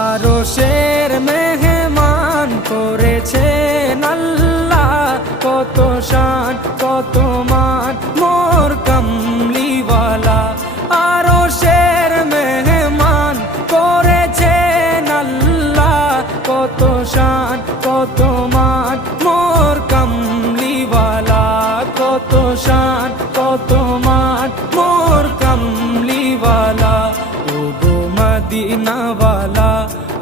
আরো শের মেহমান করেছে নাল্লা কত শান কত মান মোর কমলিওয়ালা আরো শের মেহমান করেছে নাল্লা কত শান কত মান মোর কমলিওয়ালা কত শান কত মান মোর কমলিওয়ালা ও গো মদিনাওয়ালা